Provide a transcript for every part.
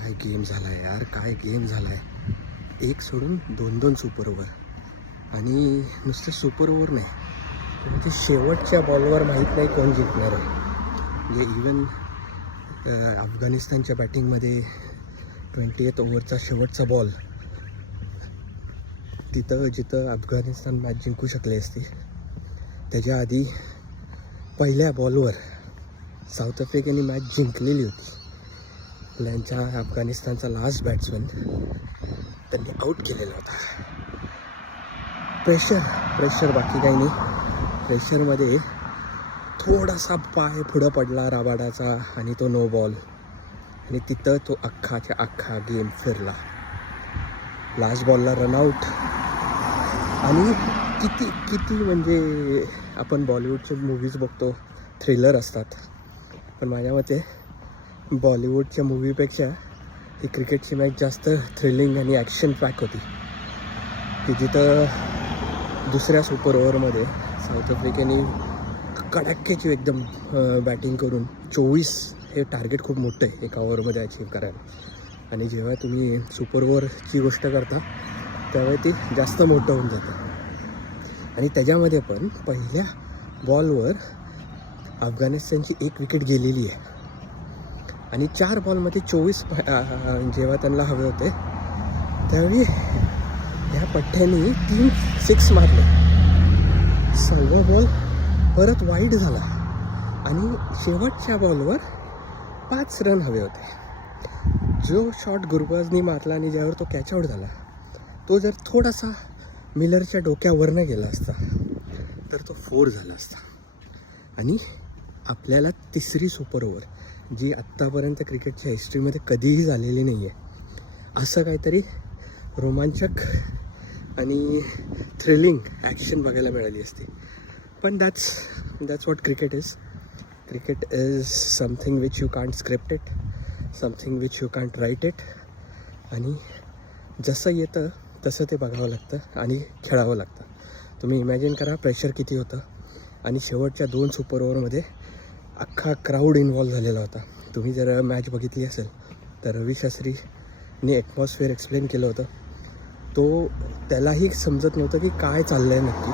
काय गेम झाला आहे यार, काय गेम झाला आहे. एक सोडून 2-2 सुपर ओव्हर आणि नुसतं सुपर ओव्हर नाही, म्हणजे शेवटच्या बॉलवर माहीत नाही कोण जिंकणार आहे. म्हणजे इवन अफगाणिस्तानच्या बॅटिंगमध्ये 28th ओव्हरचा शेवटचा बॉल, तिथं जिथं अफगाणिस्तान मॅच जिंकू शकले असते, त्याच्या आधी पहिल्या बॉलवर साऊथ आफ्रिकेने मॅच जिंकलेली होती. त्यांच्या अफगाणिस्तानचा लास्ट बॅट्समन त्यांनी आऊट केलेला होता. प्रेशर बाकी काही नाही. प्रेशरमध्ये थोडासा पाय पुढं पडला राबाडाचा आणि तो नो बॉल, आणि तिथं तो अख्खा गेम फिरला. लास्ट बॉलला रनआउट. आणि किती म्हणजे आपण बॉलिवूडचे मूवीज बघतो, थ्रिलर असतात, पण माझ्या मते बॉलिवूडच्या मूवीपेक्षा ही क्रिकेटची मॅच जास्त थ्रिलिंग आणि ॲक्शन पॅक होती. की जिथं दुसऱ्या सुपर ओव्हरमध्ये साऊथ आफ्रिकेने कडाक्याची एकदम बॅटिंग करून 24 हे टार्गेट खूप मोठं आहे एका ओव्हरमध्ये अचीव करायला. आणि जेव्हा तुम्ही सुपर ओव्हरची गोष्ट करता त्यावेळी ती जास्त मोठं होऊन जातं. आणि त्याच्यामध्ये पण पहिल्या बॉलवर अफगाणिस्तानची 1 विकेट गेलेली आहे आणि 4 बॉलमध्ये 24 जेव्हा त्यांना हवे होते त्यावेळी ह्या पठ्ठ्याने 3 6 मारले. 6वा बॉल परत वाईड झाला आणि शेवटच्या बॉलवर 5 रन हवे होते. जो शॉट गुरबाजनी मारला आणि ज्यावर तो कॅच आऊट झाला, तो जर थोडासा मिलरच्या डोक्यावरनं गेला असता तर तो 4 झाला असता. आणि आपल्याला 3री सुपर ओव्हर, जी आत्तापर्यंत क्रिकेटच्या हिस्ट्रीमध्ये कधीही झालेली नाही आहे, असं काहीतरी रोमांचक आणि थ्रिलिंग ॲक्शन बघायला मिळाली असती. पण that's what cricket is. Cricket is something which you can't script it, something which you can't write it. आणि जसं येतं तसं ते बघावं लागतं आणि खेळावं लागतं. तुम्ही इमॅजिन करा प्रेशर किती होतं. आणि शेवटच्या 2 सुपर ओव्हरमध्ये अख्खा क्राऊड इन्व्हॉल्व झालेला होता. तुम्ही जर मॅच बघितली असेल तर रवी शास्त्रीने ॲटमॉस्फिअर एक्सप्लेन केलं होतं. त्यालाही समजत नव्हतं की काय चाललं आहे नक्की,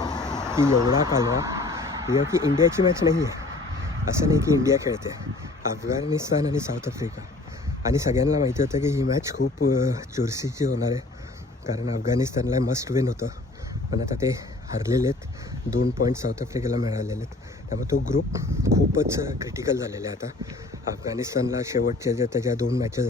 की एवढा कालवा. की इंडियाची मॅच नाही आहे, असं नाही की इंडिया खेळते, अफगाणिस्तान आणि साऊथ आफ्रिका. आणि सगळ्यांना माहिती होतं की ही मॅच खूप चुरशीची होणार आहे, कारण अफगाणिस्तानला मस्ट विन होतं. पण आता ते हरलेले आहेत, 2 पॉईंट साऊथ आफ्रिकेला मिळालेले आहेत. त्यामुळे तो ग्रुप खूपच क्रिटिकल झालेला आहे आता. अफगाणिस्तानला शेवटच्या ज्या त्याच्या 2 मॅचेस आहेत